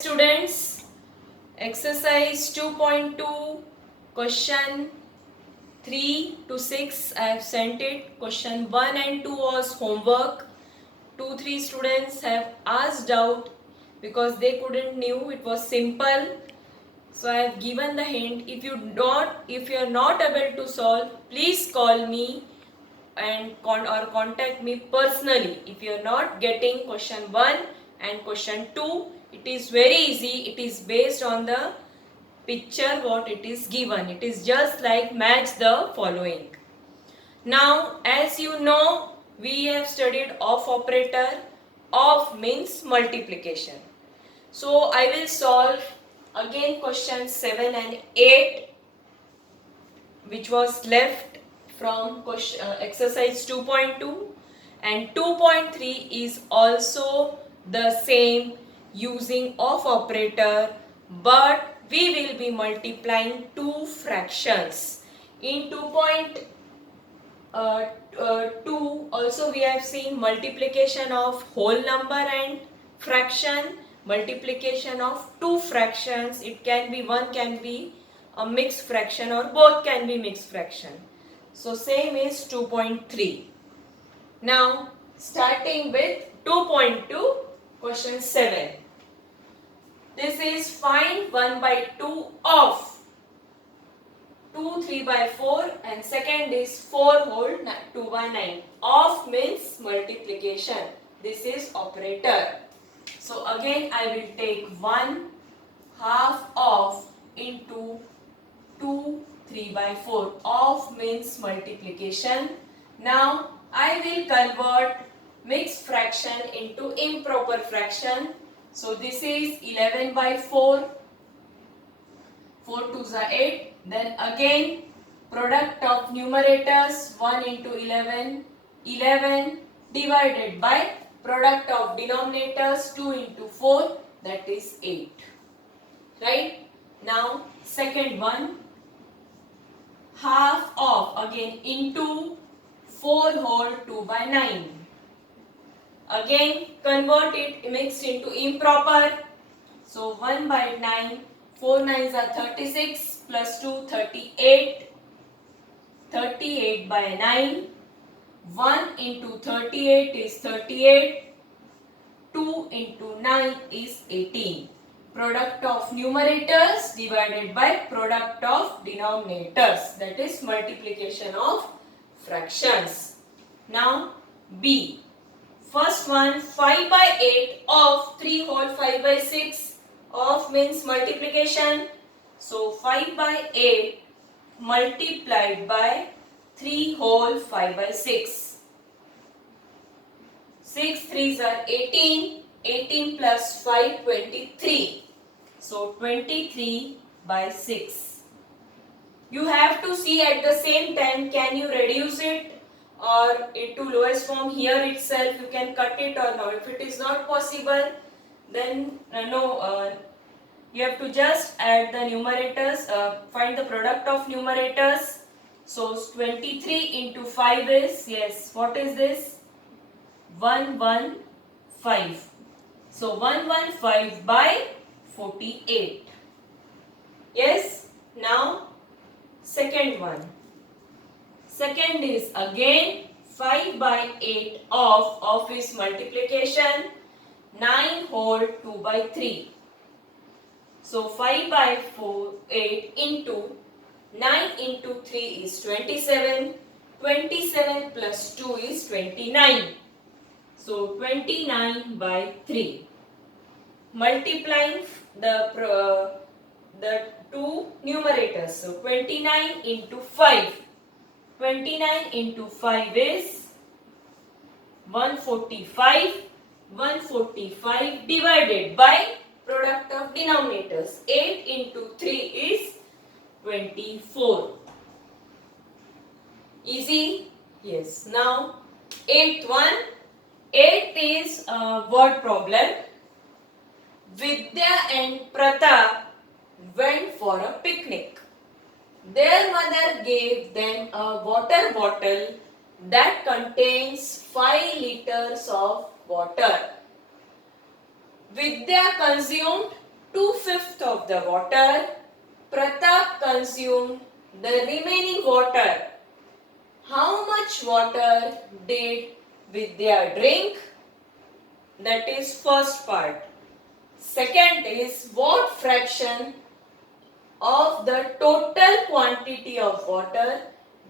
Students, exercise 2.2, question 3 to 6 I have sent it. Question 1 and 2 was homework. 2-3 students have asked out because they couldn't knew it was simple. So I have given the hint. If you are not able to solve, please call me and contact me personally. If you are not getting question 1 and question 2, it is very easy. It is based on the picture what it is given. It is just like match the following. Now, as you know, we have studied of operator. Of means multiplication. So I will solve again question 7 and 8 which was left from exercise 2.2, and 2.3 is also the same using of operator, but we will be multiplying two fractions. In 2.2 also we have seen multiplication of whole number and fraction, multiplication of two fractions. It can be one can be a mixed fraction or both can be mixed fraction. So same is 2.3. Now starting with 2.2, question 7. This is find 1 by 2 of 2 3 by 4 and second is 4 whole 2 by 9. Of means multiplication. This is operator. So again I will take 1 half of into 2 3 by 4. Of means multiplication. Now I will convert mixed fraction into improper fraction. So this is 11 by 4. 4 2s are 8. Then again product of numerators 1 into 11. 11 divided by product of denominators 2 into 4, that is 8. Right? Now second one, half of again into 4 whole 2 by 9. Again convert it mixed into improper. So 1 by 9, 4 9s are 36 plus 2 38. 38 by 9. 1 into 38 is 38. 2 into 9 is 18. Product of numerators divided by product of denominators, that is multiplication of fractions. Now B. First one, 5 by 8 of 3 whole 5 by 6. Of means multiplication. So 5 by 8 multiplied by 3 whole 5 by 6. 6 3s are 18. 18 plus 5, 23. So 23 by 6. You have to see at the same time, can you reduce it or into lowest form here itself, you can cut it or not. If it is not possible, then you have to just add the numerators, find the product of numerators. So 23 into 5 is, yes, what is this? 115. So 115 by 48. Yes. Now second one. Second is again 5 by 8 of is multiplication. 9 whole 2 by 3. So 5 by 8 into 9 into 3 is 27. 27 plus 2 is 29. So 29 by 3. Multiplying the two numerators. So 29 into 5. 29 into 5 is 145. 145 divided by product of denominators. 8 into 3 is 24. Easy? Yes. Now, 8th one. 8 is a word problem. Vidya and Pratap went for a picnic. Their mother gave them a water bottle that contains 5 liters of water. Vidya consumed 2/5 of the water. Pratap consumed the remaining water. How much water did Vidya drink? That is first part. Second is what fraction of the total quantity of water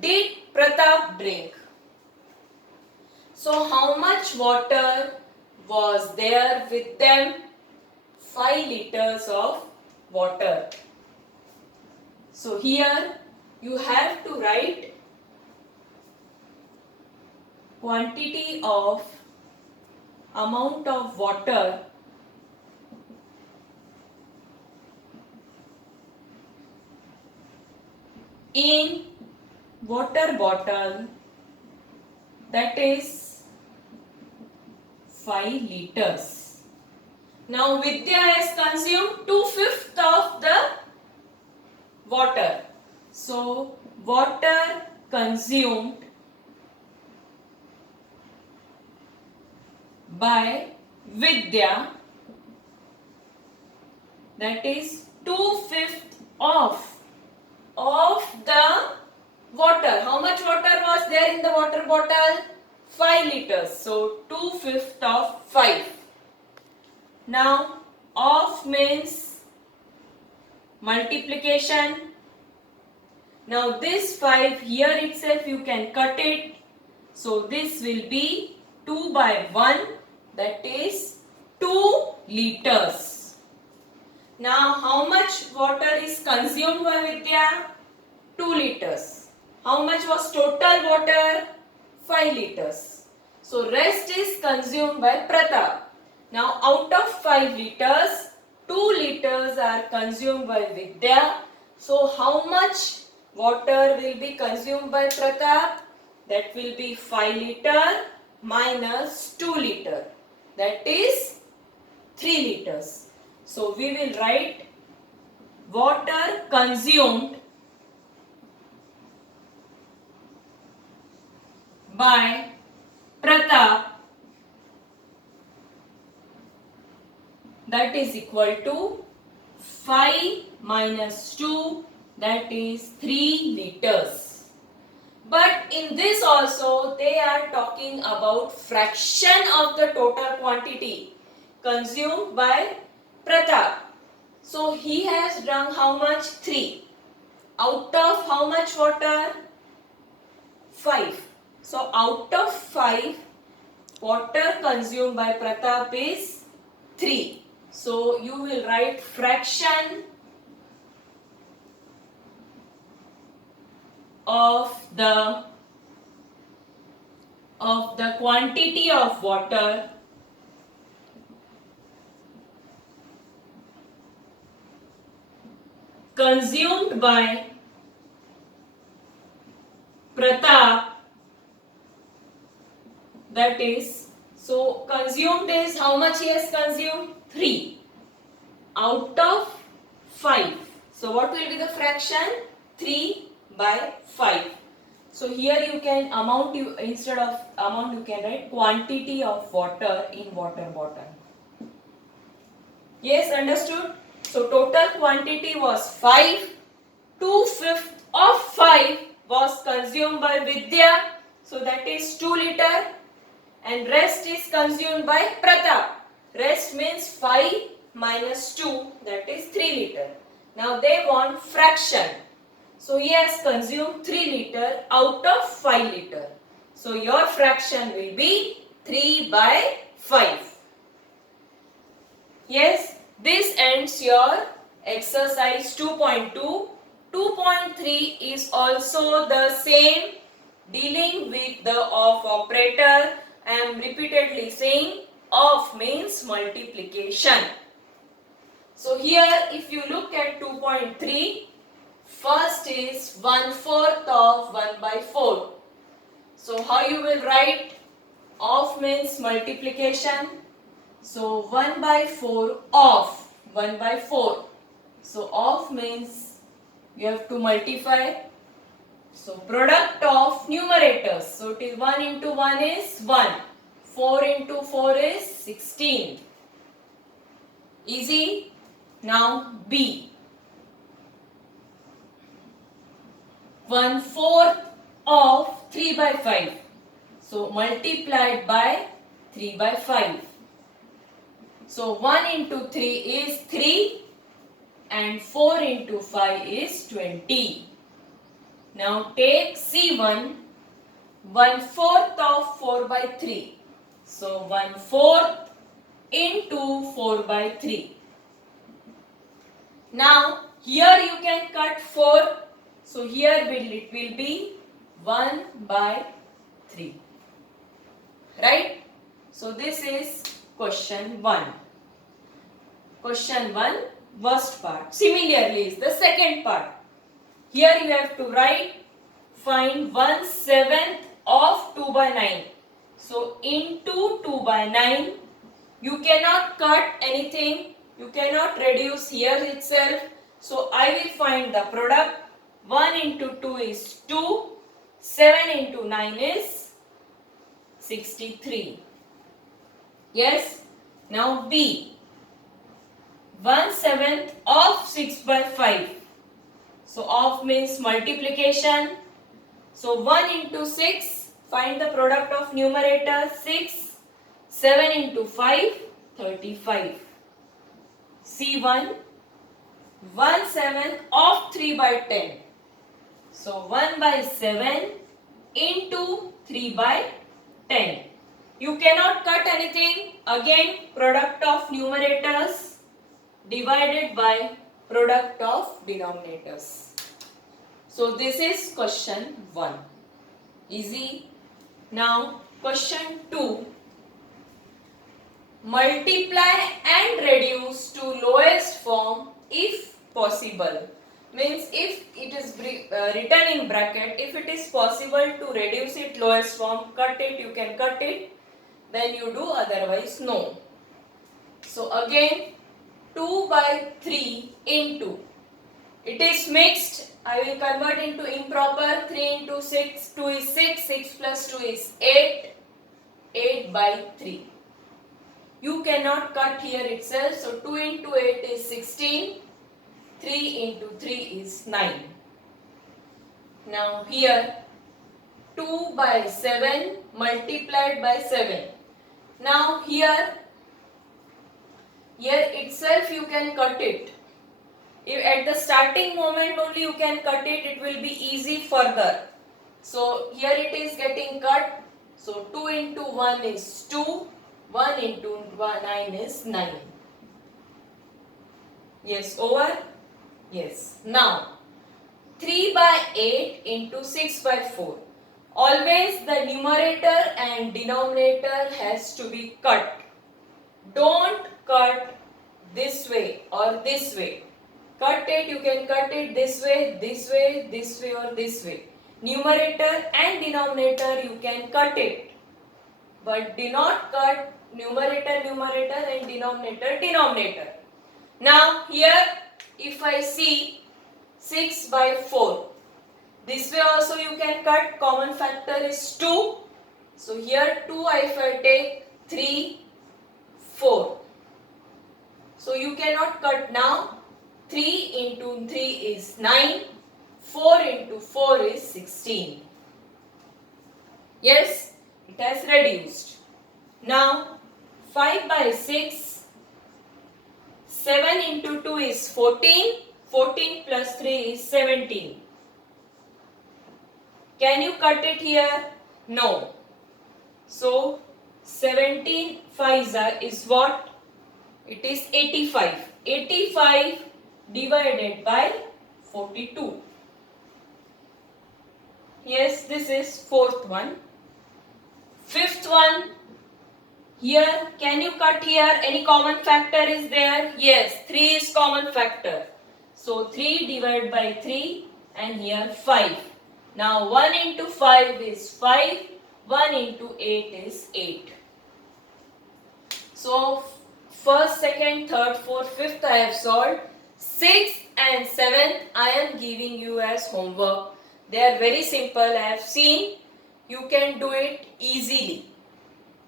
did Pratap drink? So how much water was there with them? 5 liters of water. So here you have to write quantity of amount of water in water bottle, that is 5 liters. Now Vidya has consumed 2/5 of the water. So water consumed by Vidya, that is 2/5 of the water. How much water was there in the water bottle? 5 liters. So 2/5 of 5. Now of means multiplication. Now this 5 here itself you can cut it. So this will be 2 by 1, that is 2 liters. Now how much water is consumed by Vidya? 2 liters. How much was total water? 5 liters. So rest is consumed by Pratap. Now out of 5 liters, 2 liters are consumed by Vidya. So how much water will be consumed by Pratap? That will be 5 liter minus 2 liter. That is 3 liters. So we will write water consumed by Pratap, that is equal to 5 minus 2, that is 3 liters. But in this also they are talking about fraction of the total quantity consumed by Pratap. So he has drunk how much? 3. Out of how much water? 5. So out of 5, water consumed by Pratap is 3. So you will write fraction of the quantity of water consumed by Pratap, that is, so consumed is how much he has consumed? 3 out of 5. So what will be the fraction? 3 by 5. So here you can instead of amount you can write quantity of water in water bottle. Yes, understood? So total quantity was 5. 2/5 of 5 was consumed by Vidya. So that is 2 liter. And rest is consumed by Pratap. Rest means 5 minus 2, that is 3 liter. Now they want fraction. So he has consumed 3 liter out of 5 liter. So your fraction will be 3 by 5. Yes, this ends your exercise 2.2. 2.3 is also the same, dealing with the of operator. I am repeatedly saying of means multiplication. So here if you look at 2.3, first is 1/4 of 1 by 4. So how you will write? Of means multiplication. So 1 by 4 of 1 by 4. So of means you have to multiply. So product of numerators. So it is 1 into 1 is 1. 4 into 4 is 16. Easy. Now B. 1/4 of 3 by 5. So multiplied by 3 by 5. So 1 into 3 is 3 and 4 into 5 is 20. Now take C1, 1/4 of 4 by 3. So 1/4 into 4 by 3. Now here you can cut 4. So here it will be 1 by 3. Right? So this is question 1. Question 1, first part. Similarly is the second part. Here you have to write, find 1/7 of 2 by 9. So into 2 by 9, you cannot cut anything, you cannot reduce here itself. So I will find the product. 1 into 2 is 2, 7 into 9 is 63. Yes? Now B. 1/7 of 6 by 5. So of means multiplication. So 1 into 6, find the product of numerator 6, 7 into 5, 35. C1, 1/7 of 3 by 10. So 1 by 7 into 3 by 10. You cannot cut anything. Again, product of numerators divided by product of denominators. So this is question 1. Easy. Now question 2. Multiply and reduce to lowest form if possible. Means if it is written in bracket, if it is possible to reduce it lowest form, cut it, you can cut it, then you do, otherwise no. So again 2 by 3 into, it is mixed, I will convert into improper. 3 into 6, 2 is 6, 6 plus 2 is 8, 8 by 3. You cannot cut here itself, so 2 into 8 is 16, 3 into 3 is 9. Now here 2 by 7 multiplied by 7. Now here itself you can cut it. If at the starting moment only you can cut it, it will be easy further. So here it is getting cut. So 2 into 1 is 2, 1 into 9 is 9. Yes, over? Yes. Now 3 by 8 into 6 by 4. Always the numerator and denominator has to be cut. Don't cut this way or this way. Cut it, you can cut it this way, this way, this way or this way. Numerator and denominator you can cut it. But do not cut numerator and denominator. Now here if I see 6 by 4. This way also you can cut, common factor is 2. So here 2 if I take 3, 4. So you cannot cut now. 3 into 3 is 9. 4 into 4 is 16. Yes, it has reduced. Now 5 by 6. 7 into 2 is 14. 14 plus 3 is 17. Can you cut it here? No. So 17 5s is what? It is 85. 85 divided by 42. Yes, this is fourth one. Fifth one. Here, can you cut here? Any common factor is there? Yes, 3 is common factor. So 3 divided by 3 and here 5. Now 1 into 5 is 5. 1 into 8 is 8. So first, second, third, fourth, fifth I have solved. 6th and 7th I am giving you as homework. They are very simple. I have seen you can do it easily.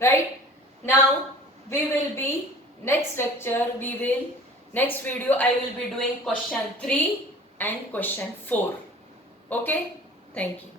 Right? Now we will be, next lecture we will Next video I will be doing question 3 and question 4. Okay, thank you.